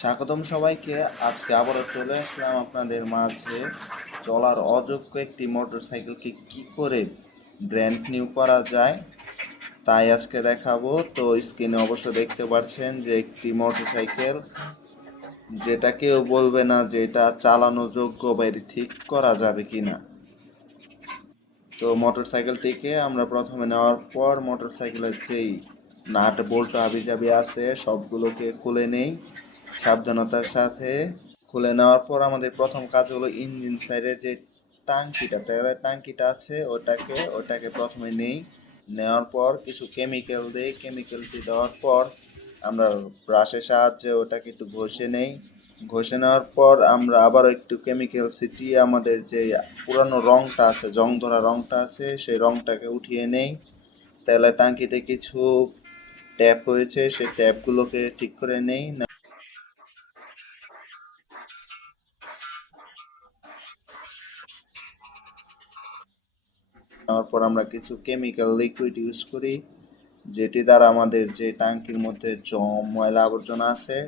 স্বাগতম সবাইকে। আজকে আবারও চলে আসলাম আপনাদের মাঝে চলার অযোগ্য একটি মোটরসাইকেলকে কি করে ব্র্যান্ড নিউ করা যায় তাই আজকে দেখাবো। তো স্ক্রিনে অবশ্য দেখতে পাচ্ছেন যে একটি মোটরসাইকেল, যেটা কেউ বলবে না যে এটা চালানো যোগ্য বা এটি ঠিক করা যাবে কিনা। তো মোটরসাইকেলটিকে আমরা প্রথমে নেওয়ার পর মোটরসাইকেলের যেই নাট বোল্ট হাবিজাবি আছে সবগুলোকে খুলে নেই সাবধানতার সাথে। খুলে নেওয়ার পর আমাদের প্রথম কাজ হলো ইঞ্জিন সাইডের যে টাঙ্কিটা, তেলের টাঙ্কিটা আছে ওটাকে প্রথমে নেই। নেওয়ার পর কিছু কেমিক্যাল দেই, কেমিক্যালটি দেওয়ার পর আমরা ব্রাশের সাহায্যে ওটাকে একটু ঘষে নেই। ঘষে নেওয়ার পর আমরা আবারও একটু কেমিক্যাল ছিটিয়ে আমাদের যে পুরানো রংটা আছে, জং ধরা রংটা আছে, সেই রংটাকে উঠিয়ে নেই। তেলের টাঙ্কিতে কিছু ট্যাপ হয়েছে, সেই ট্যাপগুলোকে ঠিক করে নেই। তারপর আমরা কিছু কেমিক্যাল লিকুইড ইউজ করি, যেটি দ্বারা আমাদের যে ট্যাঙ্কির মধ্যে ময়লা আবর্জনা আছে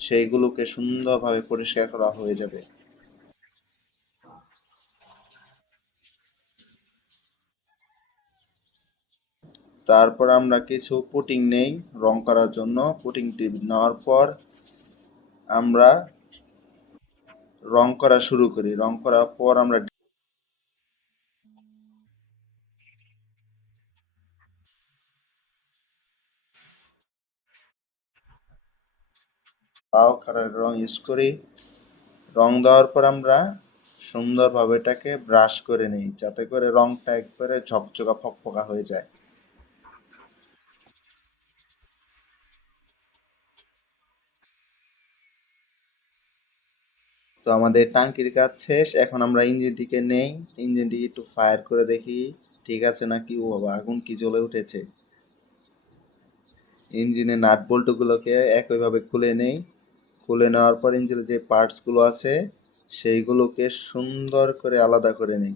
সেইগুলোকে সুন্দরভাবে পরিষ্কার করা হয়ে যাবে। তারপর আমরা কিছু পুটিং নেই রং করার জন্য। পুটিংটি নেওয়ার পর আমরা রং করা শুরু করি। রং করার পর আমরা লাল কালারের রং ইউজ করি। রং দেওয়ার পর আমরা সুন্দরভাবে এটাকে ব্রাশ করে নিই, যাতে করে রংটা একবারে ঝকঝকা ফকফকা হয়ে যায়। তো আমাদের টাঙ্কির কাজ শেষ। এখন আমরা ইঞ্জিনটিকে নেই, ইঞ্জিনটিকে একটু ফায়ার করে দেখি ঠিক আছে নাকি। ও বাবা, আগুন কি জ্বলে উঠেছে। ইঞ্জিনের নাট বল্টুগুলোকে একইভাবে খুলে নেই। খুলে নেওয়ার পর ইঞ্জিনের যে পার্টসগুলো আছে সেইগুলোকে সুন্দর করে আলাদা করে নেই।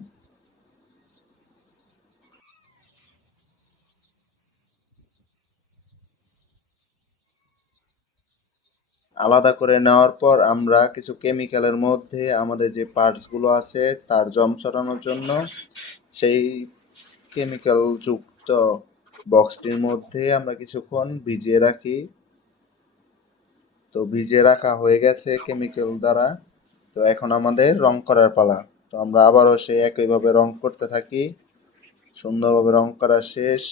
আলাদা করে নেওয়ার পর আমরা কিছু কেমিক্যালের মধ্যে আমাদের যে পার্টসগুলো আছে তার জং ছড়ানোর জন্য সেই কেমিক্যাল যুক্ত বক্সটির মধ্যে আমরা কিছুক্ষণ ভিজিয়ে রাখি। তো ভিজিয়ে রাখা হয়ে গেছে কেমিক্যাল দ্বারা। তো এখন আমাদের রং করার পালা। তো আমরা আবারও সেই একইভাবে রং করতে থাকি। সুন্দরভাবে রং করা শেষ।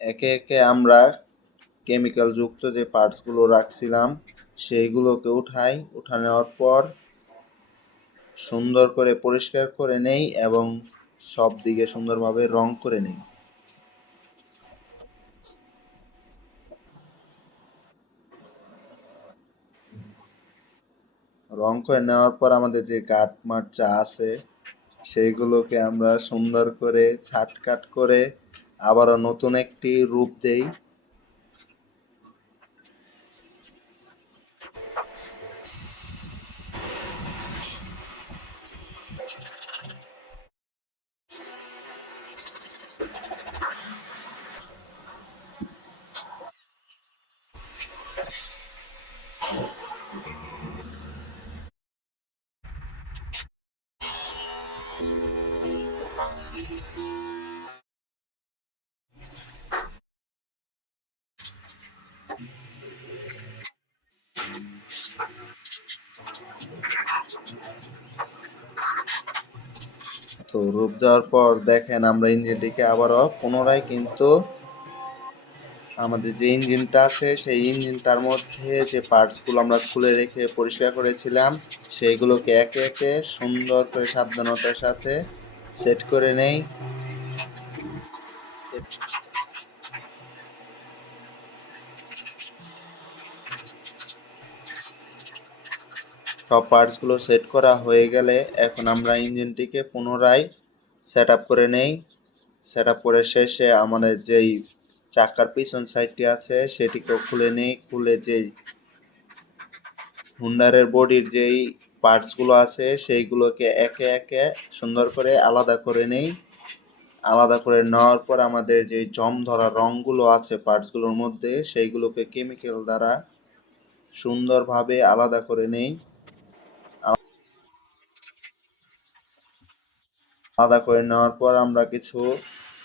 একে একে আমরা কেমিক্যাল যুক্ত যে পার্টসগুলো রাখছিলাম সেইগুলোকে উঠা নেওয়ার পর সুন্দর করে পরিষ্কার করে নেই এবং সব দিকে সুন্দরভাবে রং করে নেই। রং করে নেওয়ার পর আমাদের যে কাটমাট যা আছে সেইগুলোকে আমরা সুন্দর করে ছাটকাট করে আবারও নতুন একটি রূপ দেই। তো রূপ দেওয়ার পর দেখেন আমরা ইঞ্জিনটিকে আবারও পুনরায় কিন্তু আমাদের যে ইঞ্জিনটা আছে সেই ইঞ্জিনটার মধ্যে যে পার্টসগুলো আমরা খুলে রেখে পরিষ্কার করেছিলাম সেইগুলোকে একে একে সুন্দর করে সাবধানতার সাথে সেট করে নেই। সব পার্টসগুলো সেট করা হয়ে গেলে এখন আমরা ইঞ্জিনটিকে পুনরায় সেট আপ করে নেই। সেট আপ করে শেষে আমাদের যেই চাকার পিছন সাইডটি আছে সেটিকেও খুলে নেই। খুলে যেই হুন্ডারের বডির যেই পার্টসগুলো আছে সেইগুলোকে একে একে সুন্দর করে আলাদা করে নেই। আলাদা করে নেওয়ার পর আমাদের যে জং ধরা রঙগুলো আছে পার্টসগুলোর মধ্যে সেইগুলোকে কেমিক্যাল দ্বারা সুন্দরভাবে আলাদা করে নেই। আলাদা করে নেওয়ার পর আমরা কিছু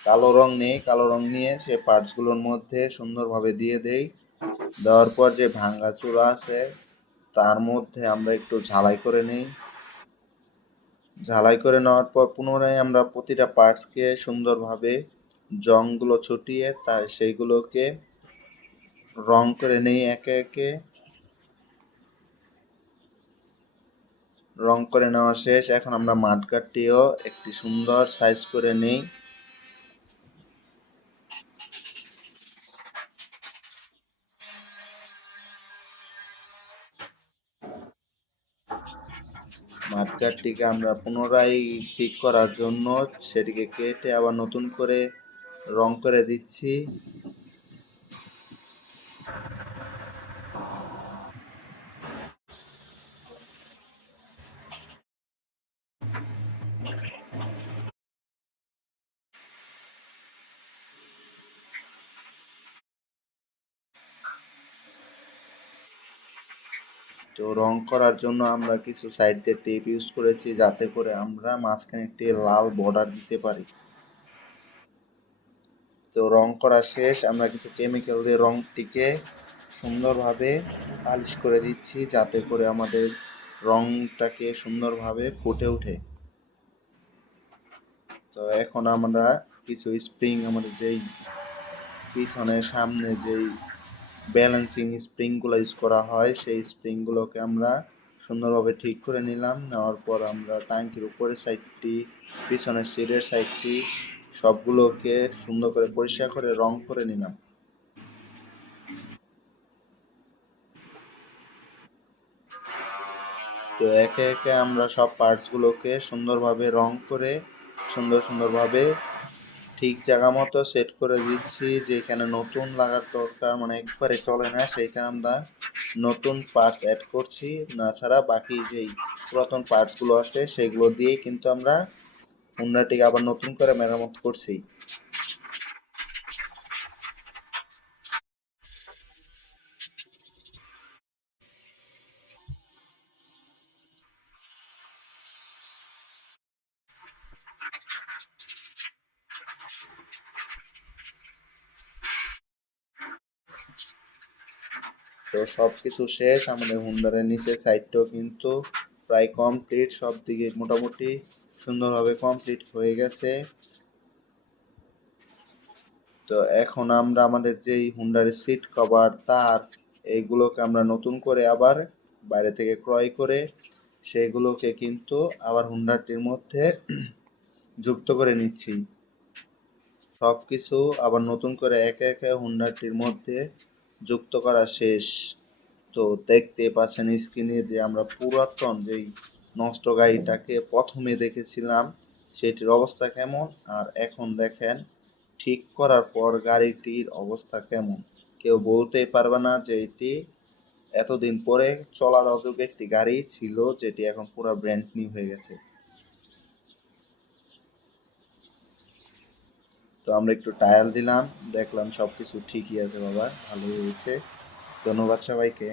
কালো রং নিই, কালো রং নিয়ে সে পার্টসগুলোর মধ্যে সুন্দরভাবে দিয়ে দেই। দেওয়ার পর যে ভাঙ্গা চূড়া আছে তার মধ্যে আমরা একটু ঝালাই করে নিই। ঝালাই করে নেওয়ার পর পুনরায় আমরা প্রতিটা পার্টসকে সুন্দরভাবে জংগুলো ছুটিয়ে সেইগুলোকে রং করে নেই একে একে। রং করে নেওয়া শেষ। এখন আমরা মাঠগাটটিও একটি সুন্দর সাইজ করে নেই। মাঠগাটটিকে আমরা পুনরায় ঠিক করার জন্য সেটিকে কেটে আবার নতুন করে রং করে দিচ্ছি। তো রং করার জন্য আমরা কিছু সাইড দিয়ে টেপ ইউজ করেছি যাতে করে আমরা মাঝখানে একটি লাল বর্ডার দিতে পারি। তো রং করা শেষ। আমরা কিছু কেমিক্যাল দিয়ে রংটিকে সুন্দরভাবে পালিশ করে দিচ্ছি যাতে করে আমাদের রংটাকে সুন্দরভাবে ফুটে ওঠে। তো এখন আমরা কিছু স্প্রিং, আমাদের যেই পিছনে সামনে যেই ব্যালেন্সিং স্প্রিংগুলো ইউজ করা হয় সেই স্প্রিংগুলোকে আমরা সুন্দরভাবে ঠিক করে নিলাম। নেওয়ার পর আমরা ট্যাঙ্কির উপরের সাইডটি, পিছনের সিটের সাইডটি সবগুলোকে সুন্দর করে পরিষ্কার করে রং করে নিলাম। তো একে একে আমরা সব পার্টসগুলোকে সুন্দরভাবে রং করে সুন্দরভাবে ঠিক জায়গা মতো সেট করে দিচ্ছি। যেখানে নতুন লাগার দরকার, মানে একবারে চলে না, সেইখানে আমরা নতুন পার্টস অ্যাড করছি। তাছাড়া বাকি যেই পুরাতন পার্টসগুলো আছে সেগুলো দিয়েই কিন্তু আমরা হুন্ডাটিকে আবার নতুন করে মেরামত করছি। তো সব কিছু শেষ। আমাদের হুন্ডারের নিচের সাইডটাও কিন্তু প্রায় কমপ্লিট, সব দিকে মোটামুটি সুন্দরভাবে কমপ্লিট হয়ে গেছে। তো এখন আমরা আমাদের যেই হুন্ডার সিট কভার, তার এইগুলোকে আমরা নতুন করে আবার বাইরে থেকে ক্রয় করে সেগুলোকে কিন্তু আবার হুন্ডারটির মধ্যে যুক্ত করে নিচ্ছি। সব কিছু আবার নতুন করে একে একে হুন্ডারটির মধ্যে যুক্ত করা শেষ। তো দেখতে পাচ্ছেন স্ক্রিনে যে আমরা পুরাতন যেই নষ্ট গাড়িটাকে প্রথমে দেখেছিলাম সেটির অবস্থা কেমন, আর এখন দেখেন ঠিক করার পর গাড়িটির অবস্থা কেমন। কেউ বলতেই পারবে না যে এটি এতদিন পরে চলার অযোগ্য একটি গাড়ি ছিল, যেটি এখন পুরো ব্র্যান্ড নিউ হয়ে গেছে। তো আমরা একটু টায়াল দিলাম, দেখলাম সবকিছু ঠিকই আছে, বাবা ভালোই হয়েছে। ধন্যবাদ সবাইকে।